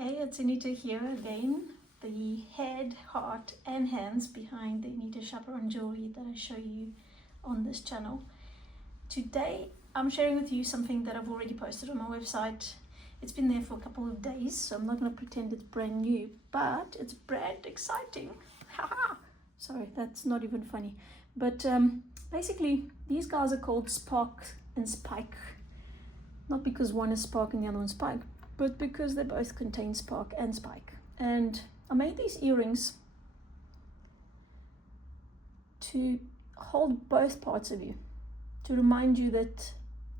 Hey, it's Anita here again, the head, heart and hands behind the Anita Chaperone jewelry that I show you on this channel. Today I'm sharing with you something that I've already posted on my website. It's been there for a couple of days, so I'm not going to pretend it's brand new, but it's brand exciting. Haha! Sorry, that's not even funny. But basically these guys are called Spark and Spike. Not because one is spark and the other one's spike, but because they both contain spark and spike. And I made these earrings to hold both parts of you, to remind you that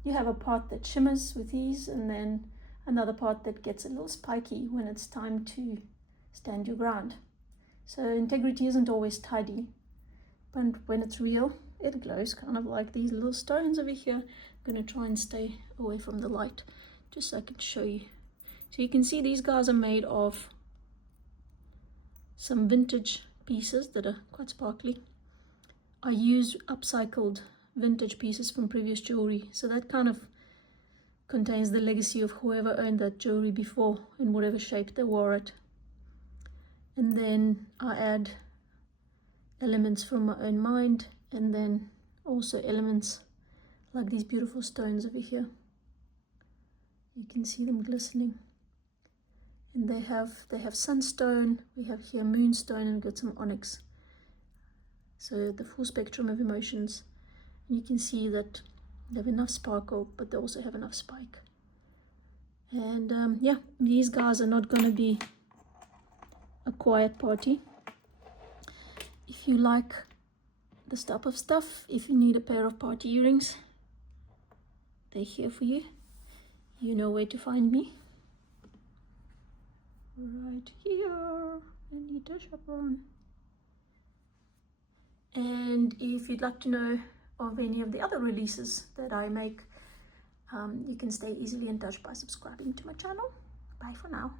you have a part that shimmers with ease and then another part that gets a little spiky when it's time to stand your ground. So integrity isn't always tidy, but when it's real, it glows, kind of like these little stones over here. I'm going to try and stay away from the light just so I can show you. So you can see these guys are made of some vintage pieces that are quite sparkly. I used upcycled vintage pieces from previous jewelry, so that kind of contains the legacy of whoever owned that jewelry before in whatever shape they wore it. And then I add elements from my own mind, and then also elements like these beautiful stones over here. You can see them glistening. And they have sunstone, we have here moonstone, and we've got some onyx. So the full spectrum of emotions. And you can see that they have enough sparkle, but they also have enough spike. And yeah, these guys are not going to be a quiet party. If you like this type of stuff, if you need a pair of party earrings, they're here for you. You know where to find me. Right here, Anita Chaperone. And if you'd like to know of any of the other releases that I make, you can stay easily in touch by subscribing to my channel. Bye for now.